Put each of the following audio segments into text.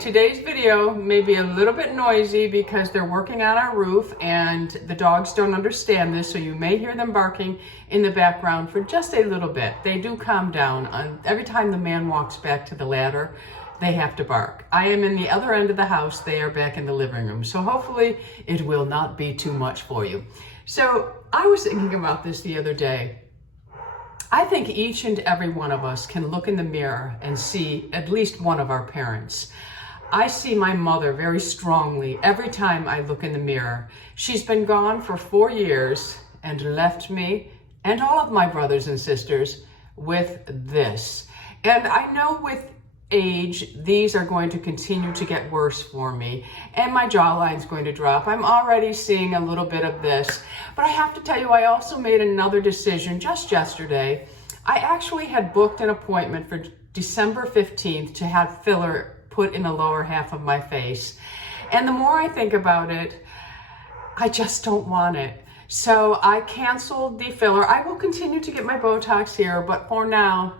today's video may be a little bit noisy because they're working on our roof and the dogs don't understand this, so you may hear them barking in the background for just a little bit. They do calm down. Every time the man walks back to the ladder, they have to bark. I am in the other end of the house. They are back in the living room. So hopefully it will not be too much for you. So I was thinking about this the other day. I think each and every one of us can look in the mirror and see at least one of our parents. I see my mother very strongly every time I look in the mirror. She's been gone for 4 years and left me and all of my brothers and sisters with this. And I know with age, these are going to continue to get worse for me and my jawline's going to drop. I'm already seeing a little bit of this, but I have to tell you, I also made another decision just yesterday. I actually had booked an appointment for December 15th to have filler put in the lower half of my face. And the more I think about it, I just don't want it. So I canceled the filler. I will continue to get my Botox here, but for now,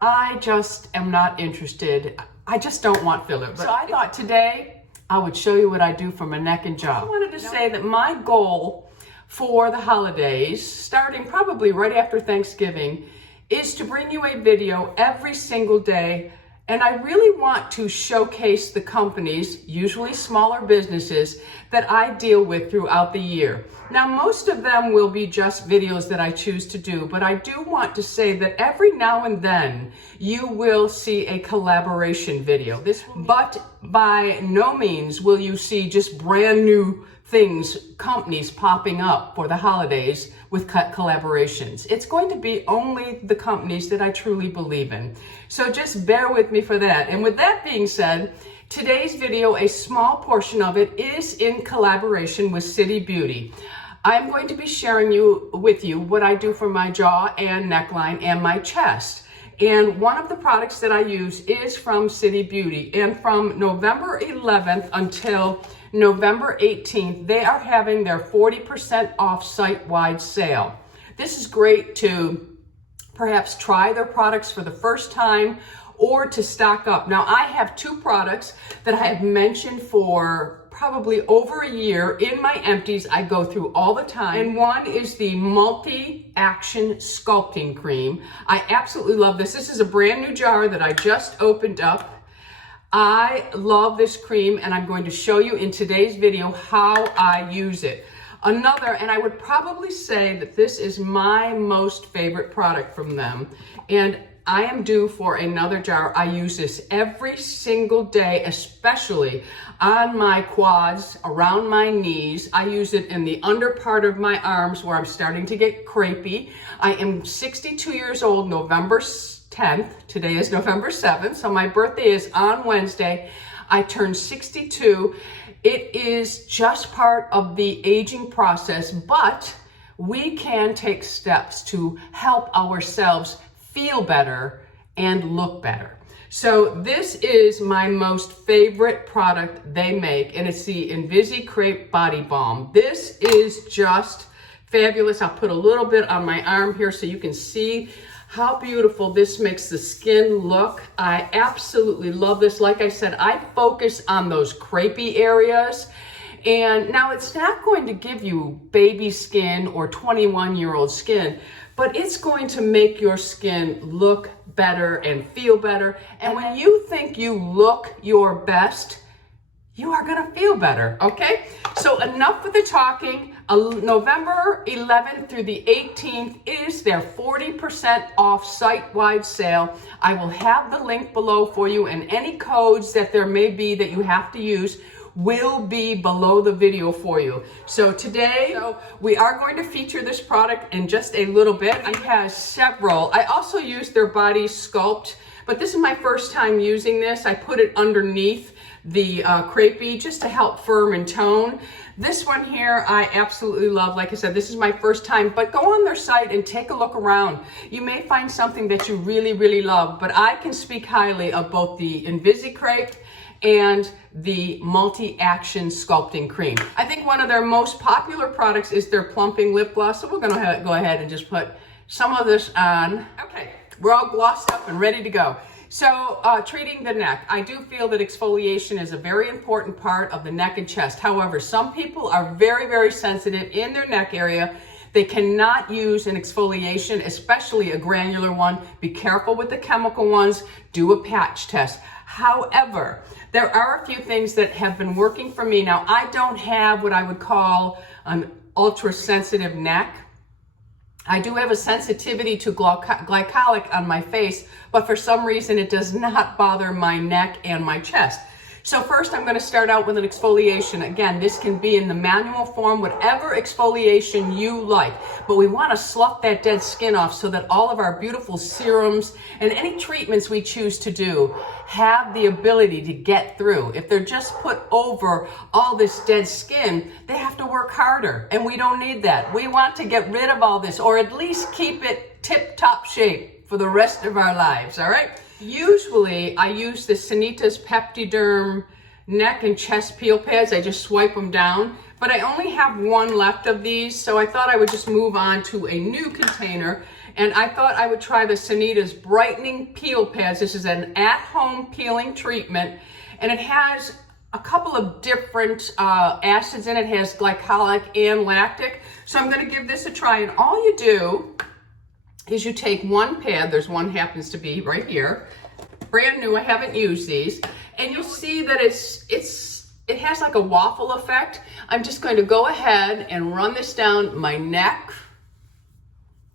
I just am not interested. I just don't want filler. But so I thought today I would show you what I do for my neck and jaw. I wanted to say that my goal for the holidays, starting probably right after Thanksgiving, is to bring you a video every single day. And I really want to showcase the companies, usually smaller businesses, that I deal with throughout the year. Now, most of them will be just videos that I choose to do, but I do want to say that every now and then you will see a collaboration video. But by no means will you see just brand new things, companies popping up for the holidays with collaborations. It's going to be only the companies that I truly believe in. So just bear with me for that. And with that being said, today's video, a small portion of it is in collaboration with City Beauty. I'm going to be sharing with you what I do for my jaw and neckline and my chest. And one of the products that I use is from City Beauty. And from November 11th until November 18th, they are having their 40% off site-wide sale. This is great to perhaps try their products for the first time or to stock up. Now, I have 2 products that I have mentioned for probably over a year in my empties. I go through all the time. And one is the Multi-Action Sculpting Cream. I absolutely love this. This is a brand new jar that I just opened up. I love this cream and I'm going to show you in today's video how I use it. Another, and I would probably say that this is my most favorite product from them, and I am due for another jar. I use this every single day, especially on my quads, around my knees. I use it in the under part of my arms where I'm starting to get crepey. I am 62 years old, November 10th. Today is November 7th, so my birthday is on Wednesday. I turned 62. It is just part of the aging process, but we can take steps to help ourselves feel better and look better. So this is my most favorite product they make, and it's the InvisiCrepe Body Balm. This is just fabulous. I'll put a little bit on my arm here so you can see how beautiful this makes the skin look. I absolutely love this. Like I said, I focus on those crepey areas. And now it's not going to give you baby skin or 21-year-old skin, but it's going to make your skin look better and feel better. And when you think you look your best, you are gonna feel better, okay? So enough with the talking. November 11th through the 18th is their 40% off site-wide sale. I will have the link below for you, and any codes that there may be that you have to use will be below the video for you. So today, we are going to feature this product in just a little bit. It has several. I also use their Body Sculpt, but this is my first time using this. I put it underneath the Crepe just to help firm and tone. This one here, I absolutely love. Like I said, this is my first time, but go on their site and take a look around. You may find something that you really, really love, but I can speak highly of both the InvisiCrepe and the Multi-Action Sculpting Cream. I think one of their most popular products is their Plumping Lip Gloss, so we're gonna go ahead and just put some of this on. Okay, we're all glossed up and ready to go. So treating the neck, I do feel that exfoliation is a very important part of the neck and chest. However, some people are very, very sensitive in their neck area. They cannot use an exfoliation, especially a granular one. Be careful with the chemical ones. Do a patch test. However, there are a few things that have been working for me. Now, I don't have what I would call an ultra sensitive neck. I do have a sensitivity to glycolic on my face, but for some reason it does not bother my neck and my chest. So first I'm going to start out with an exfoliation. Again, this can be in the manual form, whatever exfoliation you like. But we want to slough that dead skin off so that all of our beautiful serums and any treatments we choose to do have the ability to get through. If they're just put over all this dead skin, they have to work harder. And we don't need that. We want to get rid of all this, or at least keep it tip-top shape for the rest of our lives, all right? Usually I use the Sanita's Peptiderm neck and chest peel pads. I just swipe them down, but I only have one left of these, so I thought I would just move on to a new container, and I thought I would try the Sanita's brightening peel pads. This is an at-home peeling treatment, and it has a couple of different acids in it. It has glycolic and lactic, so I'm going to give this a try. And all you do is you take one pad, there's one happens to be right here, brand new, I haven't used these, and you'll see that it has like a waffle effect. I'm just going to go ahead and run this down my neck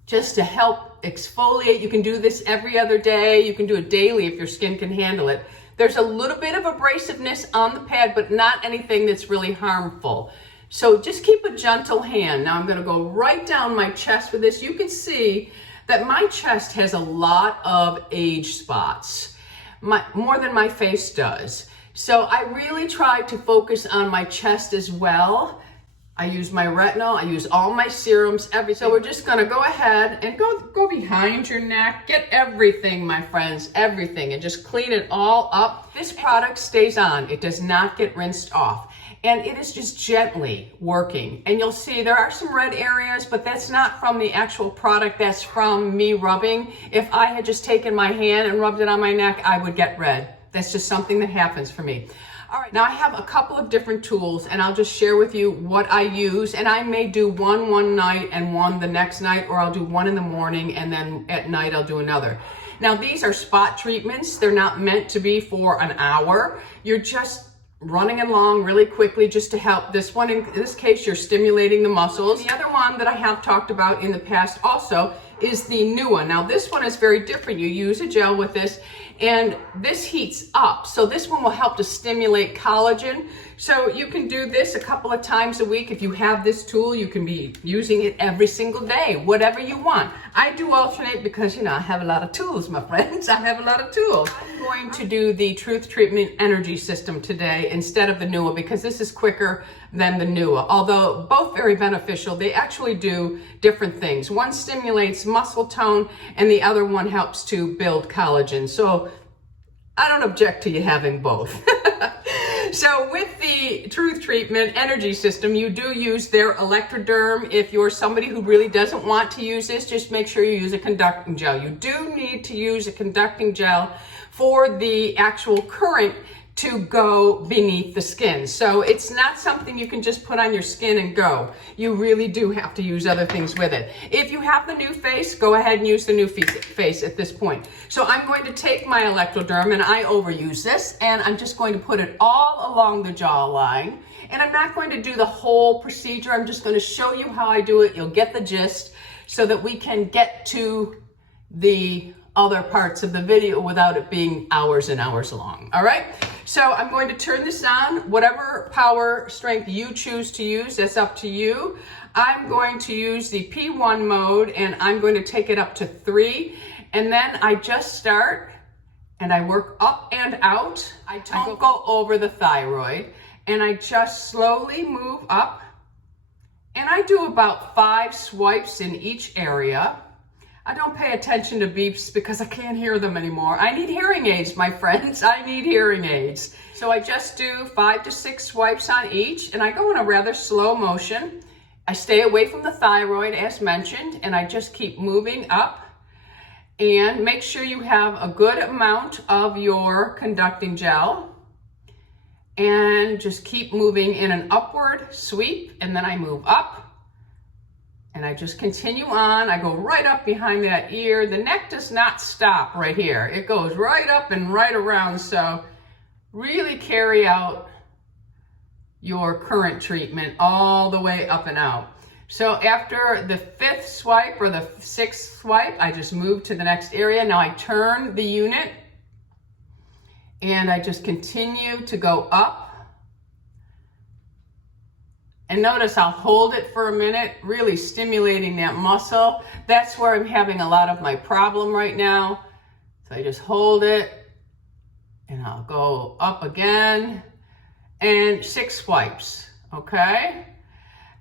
just to help exfoliate. You can do this every other day, you can do it daily if your skin can handle it. There's a little bit of abrasiveness on the pad, but not anything that's really harmful. So just keep a gentle hand. Now I'm going to go right down my chest with this. You can see that my chest has a lot of age spots, more than my face does. So I really try to focus on my chest as well. I use my retinol, I use all my serums, everything. So we're just gonna go ahead and go behind your neck, get everything, my friends, everything, and just clean it all up. This product stays on, it does not get rinsed off. And it is just gently working. And you'll see there are some red areas, but that's not from the actual product, that's from me rubbing. If I had just taken my hand and rubbed it on my neck, I would get red. That's just something that happens for me. All right, now I have a couple of different tools, and I'll just share with you what I use. And I may do one night and one the next night, or I'll do one in the morning and then at night I'll do another. Now these are spot treatments. They're not meant to be for an hour. You're just running along really quickly just to help. This one, in this case, you're stimulating the muscles. The other one that I have talked about in the past also is the new one. Now this one is very different. You use a gel with this, and this heats up. So this one will help to stimulate collagen. So you can do this a couple of times a week. If you have this tool, you can be using it every single day, whatever you want. I do alternate because, you know, I have a lot of tools, my friends. I have a lot of tools. I'm going to do the Truth Treatment Energy System today instead of the Nua, because this is quicker than the Nua. Although both very beneficial, they actually do different things. One stimulates muscle tone and the other one helps to build collagen. So I don't object to you having both. So with the Truth Treatment Energy System, you do use their Electroderm. If you're somebody who really doesn't want to use this, just make sure you use a conducting gel. You do need to use a conducting gel for the actual current to go beneath the skin. So it's not something you can just put on your skin and go. You really do have to use other things with it. If you have the new face, go ahead and use the new face at this point. So I'm going to take my Electroderm, and I overuse this, and I'm just going to put it all along the jawline. And I'm not going to do the whole procedure. I'm just going to show you how I do it. You'll get the gist so that we can get to the other parts of the video without it being hours and hours long. All right? So I'm going to turn this on. Whatever power strength you choose to use, that's up to you. I'm going to use the P1 mode, and I'm going to take it up to 3. And then I just start and I work up and out. I don't go over the thyroid, and I just slowly move up. And I do about 5 swipes in each area. I don't pay attention to beeps because I can't hear them anymore. I need hearing aids, my friends. I need hearing aids. So I just do 5 to 6 swipes on each, and I go in a rather slow motion. I stay away from the thyroid as mentioned, and I just keep moving up. And make sure you have a good amount of your conducting gel. And just keep moving in an upward sweep, and then I move up. And I just continue on. I go right up behind that ear. The neck does not stop right here. It goes right up and right around. So really carry out your current treatment all the way up and out. So after the 5th swipe or the 6th swipe, I just move to the next area. Now I turn the unit and I just continue to go up. And notice I'll hold it for a minute, really stimulating that muscle. That's where I'm having a lot of my problem right now. So I just hold it and I'll go up again and 6 swipes, okay?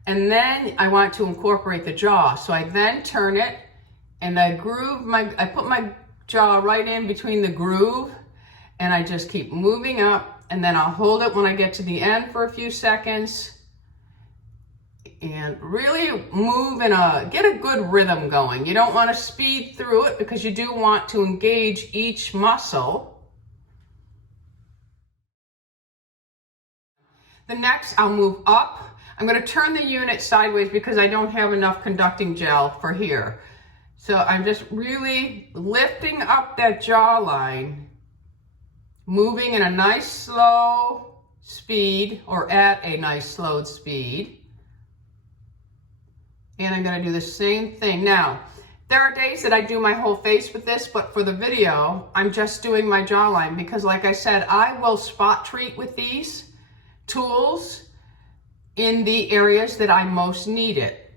And then I want to incorporate the jaw. So I then turn it and I put my jaw right in between the groove and I just keep moving up, and then I'll hold it when I get to the end for a few seconds and really move get a good rhythm going. You don't want to speed through it because you do want to engage each muscle. The next, I'll move up. I'm going to turn the unit sideways because I don't have enough conducting gel for here. So I'm just really lifting up that jawline, moving in a nice slow speed or at a nice slowed speed. And I'm going to do the same thing. Now, there are days that I do my whole face with this, but for the video, I'm just doing my jawline because, like I said, I will spot treat with these tools in the areas that I most need it.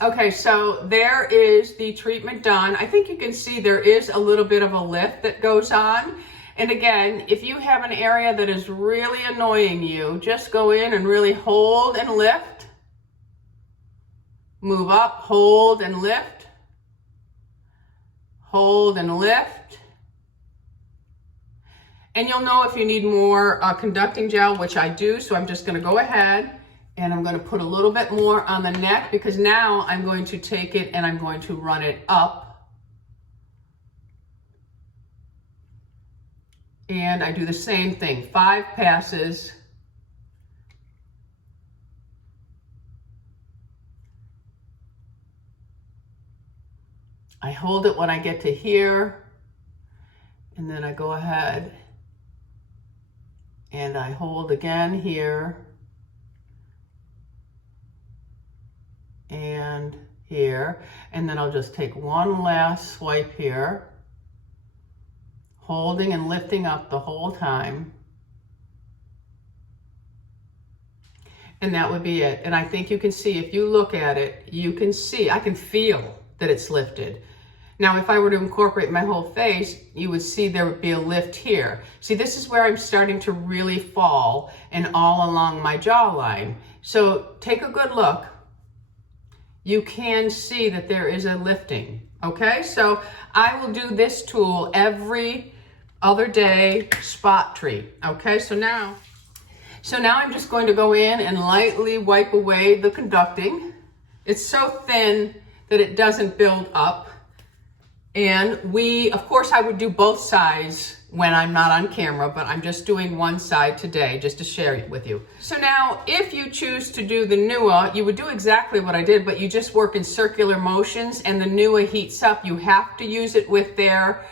Okay, so there is the treatment done. I think you can see there is a little bit of a lift that goes on. And again, if you have an area that is really annoying you, just go in and really hold and lift. Move up, hold and lift. Hold and lift. And you'll know if you need more conducting gel, which I do. So I'm just going to go ahead and I'm going to put a little bit more on the neck because now I'm going to take it and I'm going to run it up. And I do the same thing, 5 passes. I hold it when I get to here, and then I go ahead and I hold again here and here, and then I'll just take one last swipe here, holding and lifting up the whole time. And that would be it. And I think you can see, if you look at it, you can see, I can feel that it's lifted. Now, if I were to incorporate my whole face, you would see there would be a lift here. See, this is where I'm starting to really fall and all along my jawline. So take a good look. You can see that there is a lifting, okay? So I will do this tool every other day, spot treat, okay? So now I'm just going to go in and lightly wipe away the conducting. It's so thin that it doesn't build up. And of course, I would do both sides when I'm not on camera, but I'm just doing one side today just to share it with you. So now, if you choose to do the NUA, you would do exactly what I did, but you just work in circular motions and the NUA heats up. You have to use it with their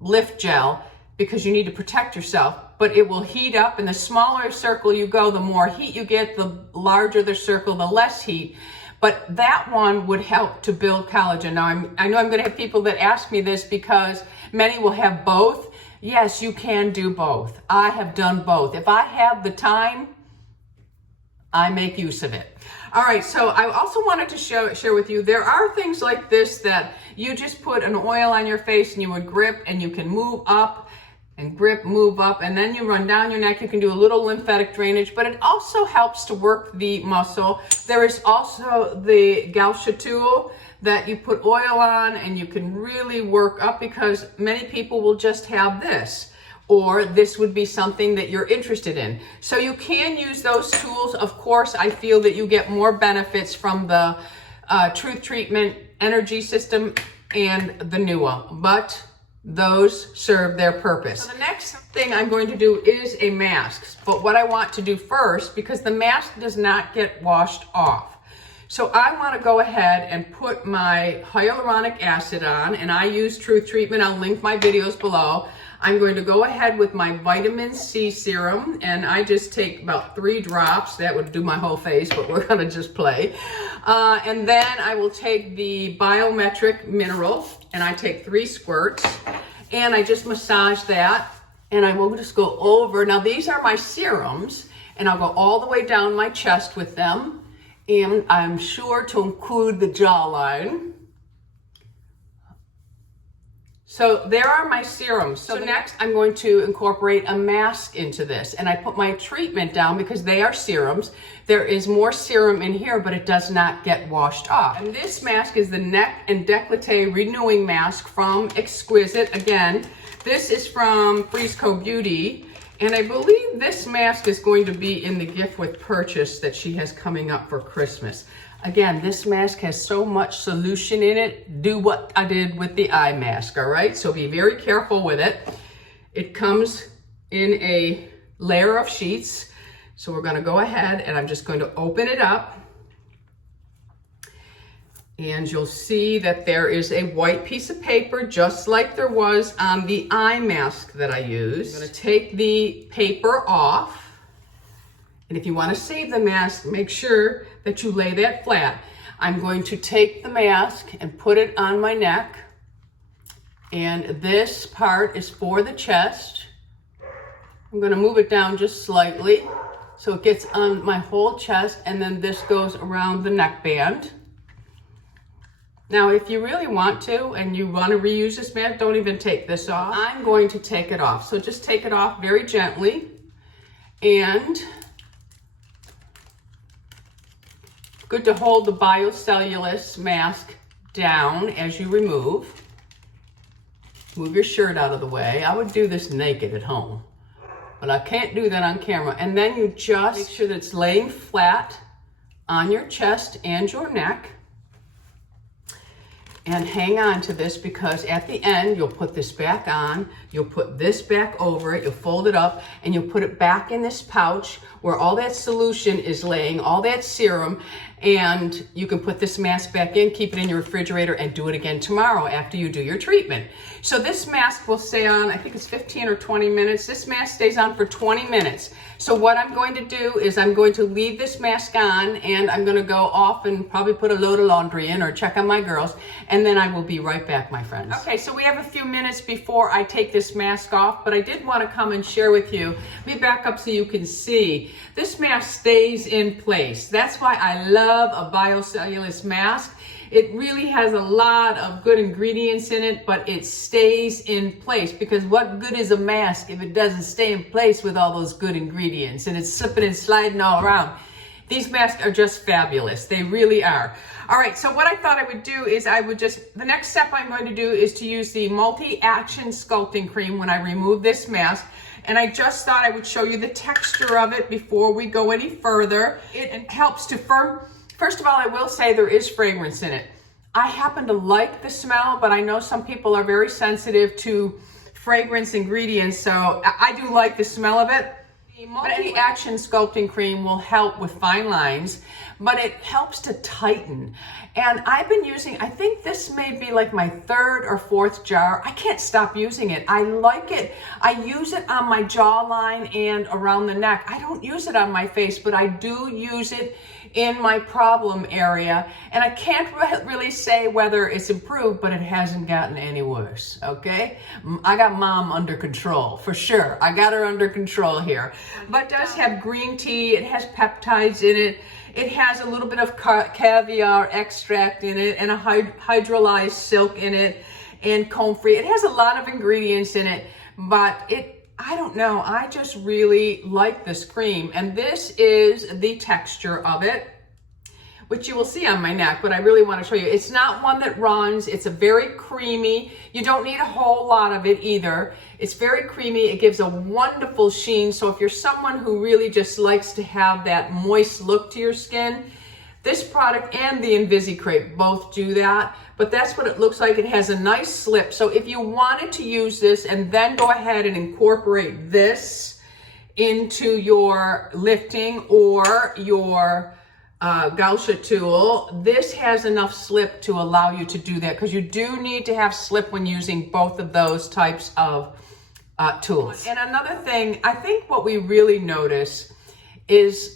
lift gel because you need to protect yourself, but it will heat up, and the smaller circle you go, the more heat you get, the larger the circle, the less heat. But that one would help to build collagen. Now, I know I'm going to have people that ask me this because many will have both. Yes, you can do both. I have done both. If I have the time, I make use of it. All right, so I also wanted to share with you, there are things like this that you just put an oil on your face and you would grip and you can move up and grip, move up, and then you run down your neck. You can do a little lymphatic drainage, but it also helps to work the muscle. There is also the Gaucher tool that you put oil on and you can really work up, because many people will just have this, or this would be something that you're interested in. So you can use those tools. Of course, I feel that you get more benefits from the Truth Treatment, Energy System, and the Nua, but those serve their purpose. So the next thing I'm going to do is a mask, but what I want to do first, because the mask does not get washed off. So I want to go ahead and put my hyaluronic acid on, and I use Truth Treatment. I'll link my videos below. I'm going to go ahead with my vitamin C serum, and I just take about 3 drops. That would do my whole face, but we're going to just play. And then I will take the biometric mineral, and I take 3 squirts, and I just massage that, and I will just go over. Now these are my serums, and I'll go all the way down my chest with them, and I'm sure to include the jawline. So there are my serums. So next I'm going to incorporate a mask into this, and I put my treatment down because they are serums. There is more serum in here, but it does not get washed off. And this mask is the neck and décolleté renewing mask from Exquisite. Again, this is from Frisco Beauty, and I believe this mask is going to be in the gift with purchase that she has coming up for Christmas. Again, this mask has so much solution in it. Do what I did with the eye mask, all right? So be very careful with it. It comes in a layer of sheets. So we're gonna go ahead and I'm just going to open it up. And you'll see that there is a white piece of paper, just like there was on the eye mask that I used. I'm gonna take the paper off. And if you want to save the mask, make sure that you lay that flat. I'm going to take the mask and put it on my neck. And this part is for the chest. I'm going to move it down just slightly so it gets on my whole chest, and then this goes around the neckband. Now, if you really want to and you want to reuse this mask, don't even take this off. I'm going to take it off. So just take it off very gently, and good to hold the Biocellulose mask down as you remove. Move your shirt out of the way. I would do this naked at home, but I can't do that on camera. And then you just make sure that it's laying flat on your chest and your neck. And hang on to this, because at the end, you'll put this back on, you'll put this back over it, you'll fold it up, and you'll put it back in this pouch where all that solution is laying, all that serum, and you can put this mask back in, keep it in your refrigerator, and do it again tomorrow after you do your treatment. So this mask will stay on, I think it's 15 or 20 minutes. This mask stays on for 20 minutes. So what I'm going to do is I'm going to leave this mask on, and I'm going to go off and probably put a load of laundry in or check on my girls, and then I will be right back, my friends. Okay, so we have a few minutes before I take this mask off, but I did want to come and share with you. Let me back up so you can see. This mask stays in place. That's why I love a Biocellulose mask. It really has a lot of good ingredients in it, but it stays in place, because what good is a mask if it doesn't stay in place with all those good ingredients and it's slipping and sliding all around? These masks are just fabulous. They really are. All right, so what I thought I would do is the next step I'm going to do is to use the Multi-Action Sculpting Cream when I remove this mask. And I just thought I would show you the texture of it before we go any further. It helps to firm. First of all, I will say there is fragrance in it. I happen to like the smell, but I know some people are very sensitive to fragrance ingredients, so I do like the smell of it. The Multi-Action Sculpting Cream will help with fine lines, but it helps to tighten. And I've been using, I think this may be like my 3rd or 4th jar. I can't stop using it. I like it. I use it on my jawline and around the neck. I don't use it on my face, but I do use it in my problem area. And I can't really say whether it's improved, but it hasn't gotten any worse, okay? I got mom under control, for sure. I got her under control here. But it does have green tea. It has peptides in it. It has a little bit of caviar extract in it, and a hydrolyzed silk in it, and comb-free. It has a lot of ingredients in it, but I don't know, I just really like this cream. And this is the texture of it, which you will see on my neck, but I really want to show you. It's not one that runs. It's a very creamy. You don't need a whole lot of it either. It's very creamy. It gives a wonderful sheen. So if you're someone who really just likes to have that moist look to your skin, This product and the InvisiCrepe both do that, but that's what it looks like. It has a nice slip. So if you wanted to use this and then go ahead and incorporate this into your lifting or your gouache tool, this has enough slip to allow you to do that, because you do need to have slip when using both of those types of tools. And another thing, I think what we really notice is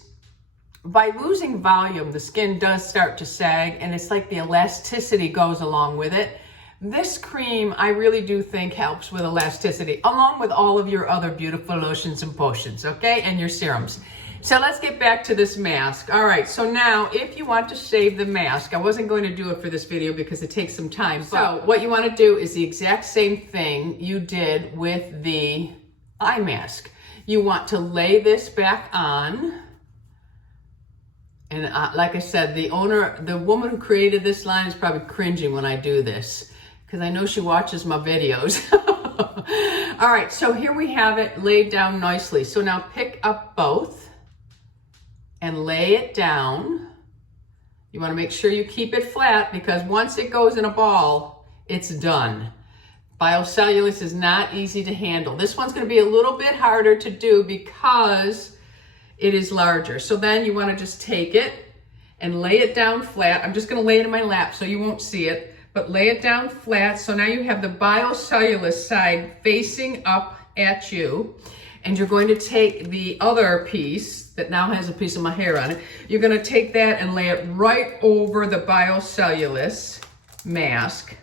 by losing volume, the skin does start to sag, and it's like the elasticity goes along with it. This cream, I really do think helps with elasticity, along with all of your other beautiful lotions and potions, okay, and your serums. So let's get back to this mask. All right, so now if you want to save the mask, I wasn't going to do it for this video because it takes some time. So what you want to do is the exact same thing you did with the eye mask. You want to lay this back on. And like I said, the woman who created this line is probably cringing when I do this, because I know she watches my videos. All right, so here we have it laid down nicely. So now pick up both and lay it down. You want to make sure you keep it flat, because once it goes in a ball, it's done. Biocellulose is not easy to handle. This one's going to be a little bit harder to do because it is larger. So then you want to just take it and lay it down flat. I'm just going to lay it in my lap so you won't see it, but lay it down flat. So now you have the Biocellulose side facing up at you, and you're going to take the other piece that now has a piece of my hair on it. You're going to take that and lay it right over the Biocellulose mask.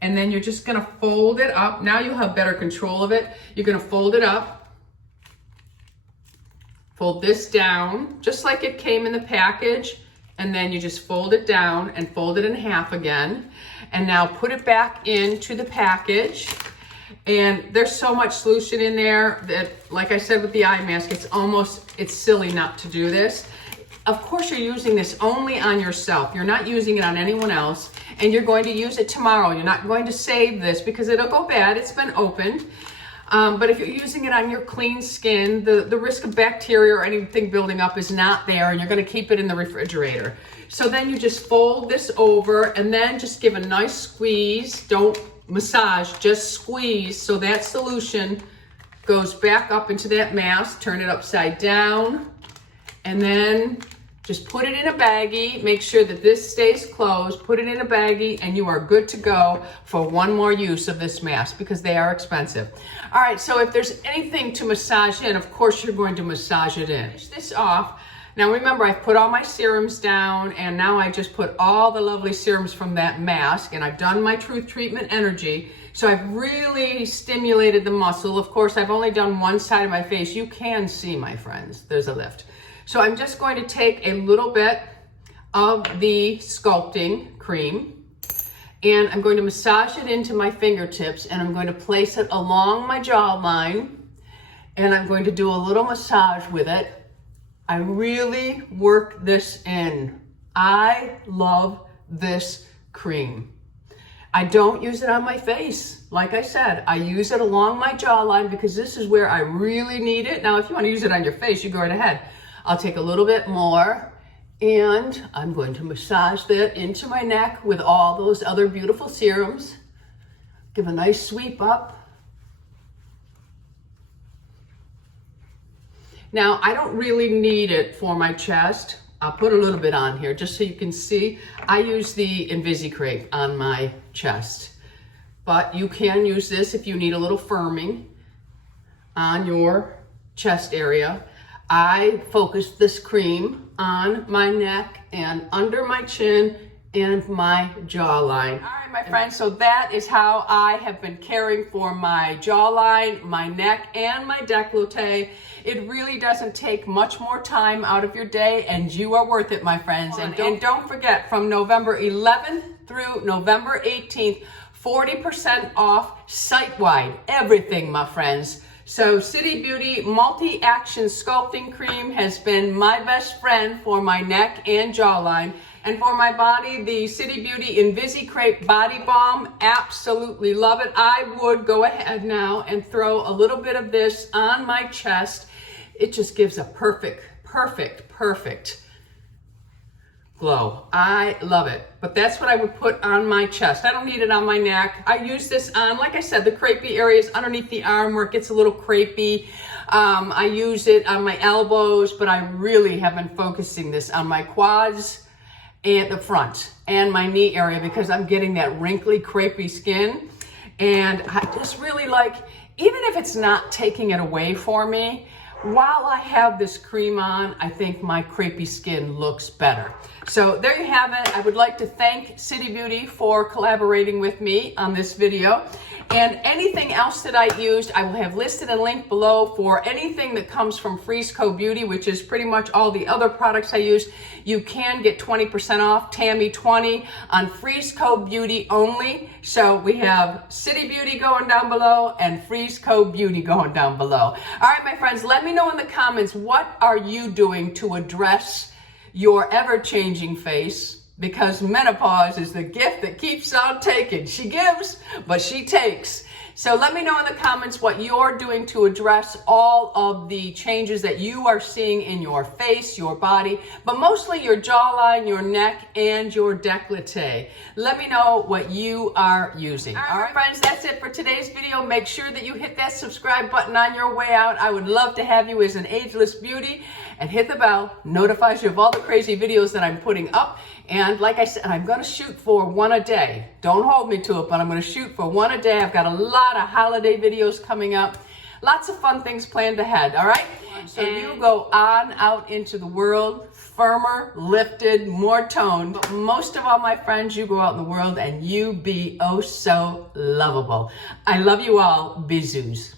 And then you're just going to fold it up. Now you'll have better control of it. You're going to fold it up. Fold this down just like it came in the package, and then you just fold it down and fold it in half again. And now put it back into the package. And there's so much solution in there that, like I said with the eye mask, it's silly not to do this. Of course, you're using this only on yourself. You're not using it on anyone else, and you're going to use it tomorrow. You're not going to save this because it'll go bad. It's been opened. But if you're using it on your clean skin, the risk of bacteria or anything building up is not there, and you're going to keep it in the refrigerator. So then you just fold this over and then just give a nice squeeze. Don't massage, just squeeze, so that solution goes back up into that mask. Turn it upside down, and then just put it in a baggie. Make sure that this stays closed. Put it in a baggie, and you are good to go for one more use of this mask, because they are expensive. All right, so if there's anything to massage in, of course you're going to massage it in. Finish this off. Now remember, I've put all my serums down, and now I just put all the lovely serums from that mask, and I've done my Truth Treatment Energy. So I've really stimulated the muscle. Of course, I've only done one side of my face. You can see, my friends, there's a lift. So I'm just going to take a little bit of the Sculpting cream, and I'm going to massage it into my fingertips, and I'm going to place it along my jawline, and I'm going to do a little massage with it. I really work this in. I love this cream. I don't use it on my face. Like I said, I use it along my jawline because this is where I really need it. Now, if you want to use it on your face, you go right ahead. I'll take a little bit more, and I'm going to massage that into my neck with all those other beautiful serums. Give a nice sweep up. Now, I don't really need it for my chest. I'll put a little bit on here just so you can see. I use the InvisiCrepe on my chest, but you can use this if you need a little firming on your chest area. I focus this cream on my neck and under my chin and my jawline. All right, my friends, so that is how I have been caring for my jawline, my neck, and my décolleté. It really doesn't take much more time out of your day, and you are worth it, my friends. And don't forget, from November 11th through November 18th, 40% off site-wide, everything, my friends. So City Beauty Multi-Action Sculpting Cream has been my best friend for my neck and jawline. And for my body, the City Beauty InvisiCrepe Body Balm, absolutely love it. I would go ahead now and throw a little bit of this on my chest. It just gives a perfect glow. I love it. But that's what I would put on my chest. I don't need it on my neck. I use this on, like I said, the crepey areas underneath the arm where it gets a little crepey. I use it on my elbows, but I really have been focusing this on my quads and the front and my knee area because I'm getting that wrinkly, crepey skin. And I just really like, even if it's not taking it away for me, while I have this cream on, I think my crepey skin looks better. So there you have it. I would like to thank City Beauty for collaborating with me on this video. And anything else that I used, I will have listed and linked below. For anything that comes from Freeze Co Beauty, which is pretty much all the other products I use, you can get 20% off, Tammy 20 on Freeze Co Beauty only. So we have City Beauty going down below and Freeze Co Beauty going down below. All right, my friends, let me know in the comments, what are you doing to address your ever-changing face? Because menopause is the gift that keeps on taking. She gives, but she takes. So let me know in the comments what you're doing to address all of the changes that you are seeing in your face, your body, but mostly your jawline, your neck, and your décolleté. Let me know what you are using. All right, friends, that's it for today's video. Make sure that you hit that subscribe button on your way out. I would love to have you as an ageless beauty. And hit the bell, notifies you of all the crazy videos that I'm putting up. And like I said, I'm going to shoot for one a day. Don't hold me to it, but I'm going to shoot for one a day. I've got a lot of holiday videos coming up. Lots of fun things planned ahead, all right? So you go on out into the world, firmer, lifted, more toned. But most of all, my friends, you go out in the world and you be oh so lovable. I love you all. Bisous.